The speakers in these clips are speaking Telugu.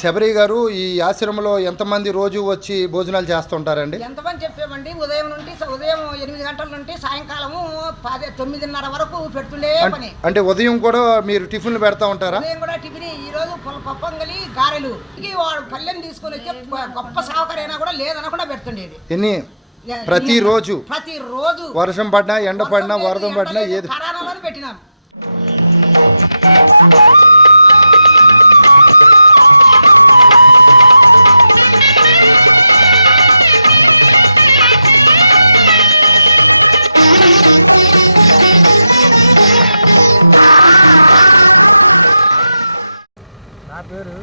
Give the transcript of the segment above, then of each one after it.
శబరి గారు, ఈ ఆశ్రమంలో ఎంతమంది రోజు వచ్చి భోజనాలు చేస్తుంటారండి? ఎంతమంది చెప్పామండి, ఉదయం 8 గంటల నుండి సాయంకాలము 9:30 వరకు పెడుతుండే పని. అంటే ఉదయం కూడా మీరు టిఫిన్లు పెడతా ఉంటారా? ఉదయం కూడా టిఫిన్, ఈ రోజు పప్పంగలి గారెలు. వాడు పల్లెని తీసుకొని వచ్చే గొప్ప సౌకర్యం కూడా లేదనకుండా పెడుతుండేది. ఎన్ని ప్రతిరోజు వర్షం పడినా ఎండ పడినా వరదం పడినా ఏది కరోనాలో పెట్టినాం. నా పేరు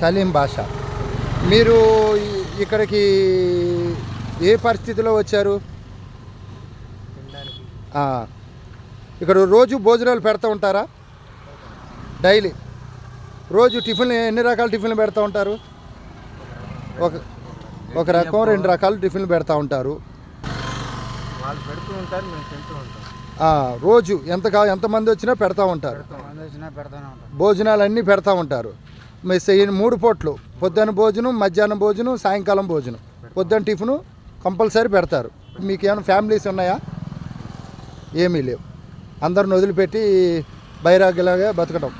సలీం బాషా. మీరు ఇక్కడికి ఏ పరిస్థితిలో వచ్చారు? ఇక్కడ రోజు భోజనాలు పెడతా ఉంటారా? డైలీ రోజు టిఫిన్ ఎన్ని రకాల టిఫిన్లు పెడతా ఉంటారు? ఒక రకం 2 రకాల టిఫిన్లు పెడతా ఉంటారు. వాళ్ళు పెడుతూ ఉంటారు, మేము తింటూ ఉంటాం. రోజు ఎంతమంది వచ్చినా పెడతా ఉంటారు. భోజనాలు అన్నీ పెడతా ఉంటారు. మీ 3 పూట్లు, పొద్దున్న భోజనం, మధ్యాహ్నం భోజనం, సాయంకాలం భోజనం, పొద్దున్న టిఫిను కంపల్సరీ పెడతారు. మీకు ఏమైనా ఫ్యామిలీస్ ఉన్నాయా? ఏమీ లేవు. అందరిని వదిలిపెట్టి బైరాగిలాగా బతకడం.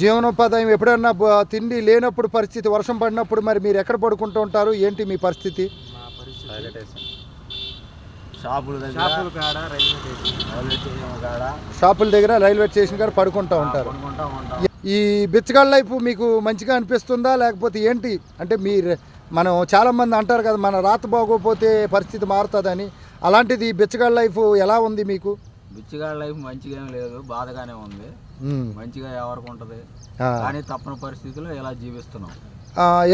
జీవనోపాధ్యాయం ఎప్పుడన్నా తిండి లేనప్పుడు పరిస్థితి, వర్షం పడినప్పుడు మరి మీరు ఎక్కడ పడుకుంటూ ఉంటారు? ఏంటి మీ పరిస్థితి? షాపుల దగ్గర, రైల్వే స్టేషన్ కాడ పడుకుంటూ ఉంటారు. ఈ బిచ్చగాళ్ళ లైఫ్ మీకు మంచిగా అనిపిస్తుందా లేకపోతే ఏంటి? అంటే మనం చాలామంది అంటారు కదా, మన రాత బాగోపోతే పరిస్థితి మారుతుందని. అలాంటిది బిచ్చగాళ్ళ లైఫ్ ఎలా ఉంది మీకు? బిచ్చగాళ్ళ లైఫ్ మంచిగా ఏం లేదు, బాధగానే ఉంది. మంచిగా ఎవరికి ఉంటుంది, కానీ తప్పని పరిస్థితుల్లో ఇలా జీవిస్తున్నాం.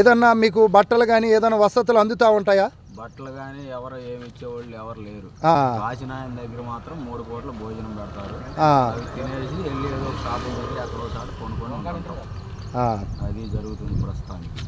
ఏదన్నా మీకు బట్టలు కానీ ఏదైనా వసతులు అందుతూ ఉంటాయా? బట్టలు కానీ ఎవరు ఏమి ఇచ్చేవాళ్ళు ఎవరు లేరు. కాశీనాయన దగ్గర మాత్రం 3 పూట్ల భోజనం పెడతారు. అవి తినేసి వెళ్ళి ఏదో ఒక షాపుల దగ్గర ఎక్కడో సార్ కొనుక్కొని ఉంటాం. అది జరుగుతుంది ప్రస్తుతానికి.